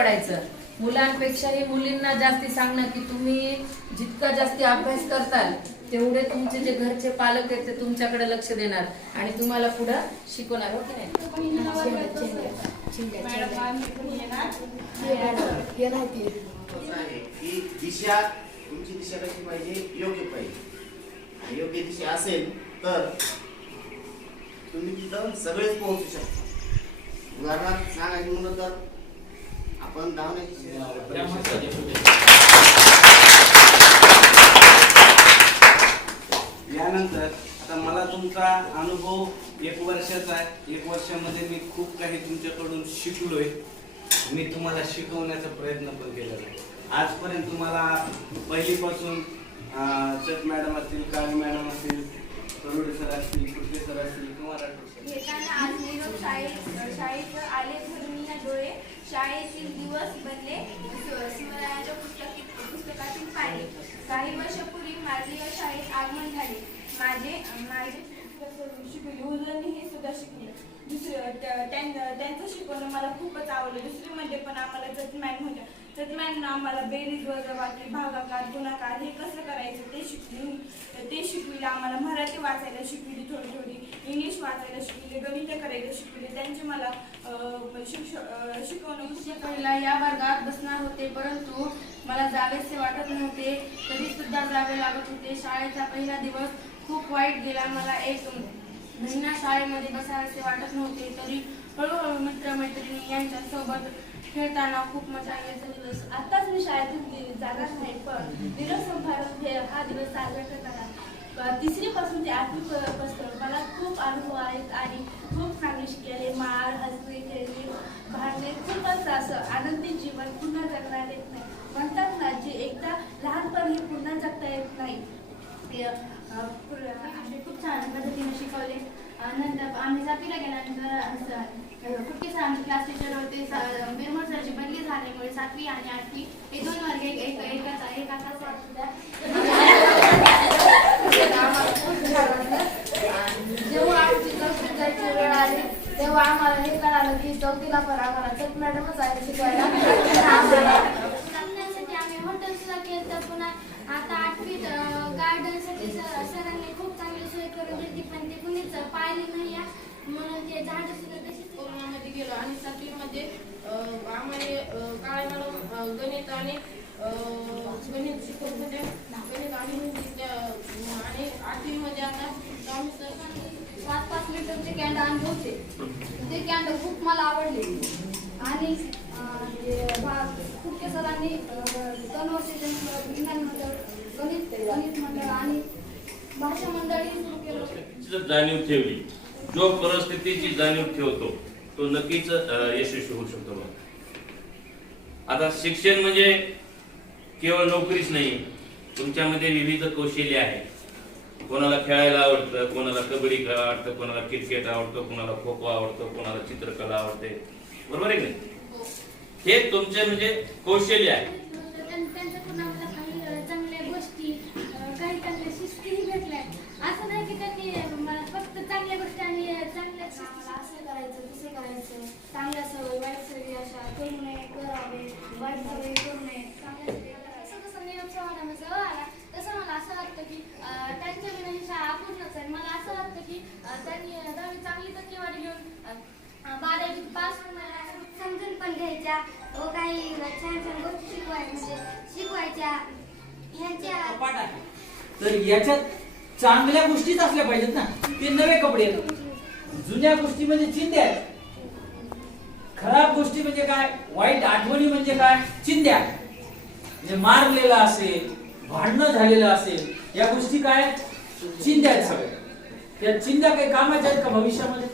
पडायचं. मुलांपेक्षाही मुलींना जास्ती सांगणं की तुम्ही जितका जास्ती अभ्यास करताल तेवढे तुमचे जे घरचे पालक आहेत ते तुमच्याकडे लक्ष देणार आणि तुम्हाला पुढं शिकवणार. हो की नाही? दिशा तुमची दिशा कशी पाहिजे? योग्य पाहिजे. योग्य दिशा असेल तर तुम्ही तिथं सगळेच पोहोचू शकता. उदाहरणार्थ सांगायचं म्हणलं तर आपण धावण्याची यानंतर आता मला तुमचा अनुभव 1 वर्षाचा आहे. 1 वर्षामध्ये मी खूप काही तुमच्याकडून शिकलोय. मी तुम्हाला शिकवण्याचा प्रयत्न पण केलेला आहे. आजपर्यंत तुम्हाला पहिलीपासून चट मॅडम असतील, काळी मॅडम असतील, करोडे सर असतील, कुर्ते सर असतील किंवा राठोड सर. शाळेत आले भरून डोळे, शाळेतील दिवस बनले स्मरणाच्या पुस्तकातील पाढे. काही वर्षापूर्वी माझे या शाळेत आगमन झाले. माझे शिकवले उजळणी हे सुद्धा शिकले. त्यांचं शिकवणं मला खूपच आवडलं. दुसरीमध्ये पण आम्हाला जजमॅन होत्या. जजमॅन आम्हाला बेरीज वजाबाकी भागाकार गुणाकार हे कसं करायचं ते शिकविले. आम्हाला मराठी वाचायला शिकविली, थोडी इंग्लिश वाचायला शिकविले, गणित करायला शिकविले. त्यांचे मला शिकवणं पहिला या वर्गात बसणार होते, परंतु मला जावेसे वाटत नव्हते. तरी सुद्धा जावे लागत होते. शाळेचा पहिला दिवस खूप वाईट गेला. मला एक महिना शाळेमध्ये बसायचे वाटत नव्हते. तरी हळूहळू मित्रमैत्रिणी यांच्या सोबत खेळताना खूप मजा येते. आताच मी शाळेतून जाणार नाही, पण निरोप समारंभ हा दिवस साजरा करताना 3री पासून ते 8वी पर्यंत मला खूप अनुभव आहेत आणि खूप चांगले शिकलेले. मार, हसणे, खेळणे, भांडणे, खूपच असं आनंदी जीवन पुन्हा जगण्यात येत नाही. म्हणतात ना, जे एकदा लहानपण हे पुन्हा जगता येत नाही. आम्ही खूप छान पद्धतीने शिकवले. नंतर आम्ही 7वीला गेल्यानंतर कुठे सर आमचे क्लास टीचर होते. बिरमोड सरची बदली झाल्यामुळे 7वी आणि 8वी हे 2 वर्ग जेव्हा आमची चौथीत जायची वेळ आली तेव्हा आम्हाला हे कळालं की 4थीला पण आम्हाला चट मॅडमच आहे शिकवायला. जगण्यासाठी आम्ही हॉटेल सुद्धा केलं. तर पुन्हा आता 8वीत गार्डनसाठी सरांनी खूप चांगली सोय करून दिली, पण ते कुणीच पाहिली नाही म्हणून ते झाडं सुद्धा तशीच कोरोनामध्ये गेलो. आणि 7वीमध्ये आम्हाला काळे मॅडम गणित आणि गणित शिकवत होते. गणित आणि हिंदी. आणि 8वीमध्ये आता आम्ही सर 5-5 लिटरचे कॅन्ड आणले होते. ते कॅन्ड खूप मला आवडले. आणि फुटके सरांनी कन्व्हर्सेशन विज्ञान मंडळ, गणित मंडळ आणि भाषा मंडळही सुरू केलं. जाणीव ठेवली. जो परिस्थितीची जाणीव ठेवतो तो नक्कीच यशस्वी होऊ शकतो. आता शिक्षण म्हणजे केवळ नोकरीच नाही. तुमच्यामध्ये विविध कौशल्य आहे. कोणाला खेळायला आवडतं, कोणाला कबड्डी खेळायला आवडतं, कोणाला क्रिकेट आवडतं, कोणाला खो खो आवडतं, कोणाला चित्रकला आवडते. बरोबर आहे की नाही? हे तुमचे म्हणजे कौशल्य आहे. त्यांच्याकडून आम्हाला काही चांगल्या गोष्टी, काही चांगल्या शिस्तीही भेटल्या. असं नाही की त्यांनी मला फक्त चांगल्या गोष्टी आणि चांगल्या असं करायचं, तसं करायचं, चांगल्या सवय, वाईट सवयी अशा करू नये, करावे, वाईट सवयी करू नये, चांगल्या सवयी करायचं. जसं नियम जवळ आला तसं मला असं वाटतं की त्यांच्या विना ही शाळा पूर्णच आहे. मला असं वाटतं की त्यांनी 10वी चांगली टक्केवारी घेऊन 12वी पास समजून पण घ्यायच्या व काही छान छान गोष्टी शिकवायच्या ह्यांच्या. तर याच्यात चांगल्या गोष्टीच असल्या पाहिजेत ना. ते नवे कपडे आहेत. जुन्या गोष्टी म्हणजे चिंध्या आहेत. खराब गोष्टी म्हणजे काय, वाईट आठवणी म्हणजे काय, चिंध्या. म्हणजे मारलेला असेल, भांडणं झालेलं असेल, या गोष्टी काय चिंध्या आहेत सगळ्या. या चिंध्या काही कामाच्या आहेत का भविष्यामध्ये?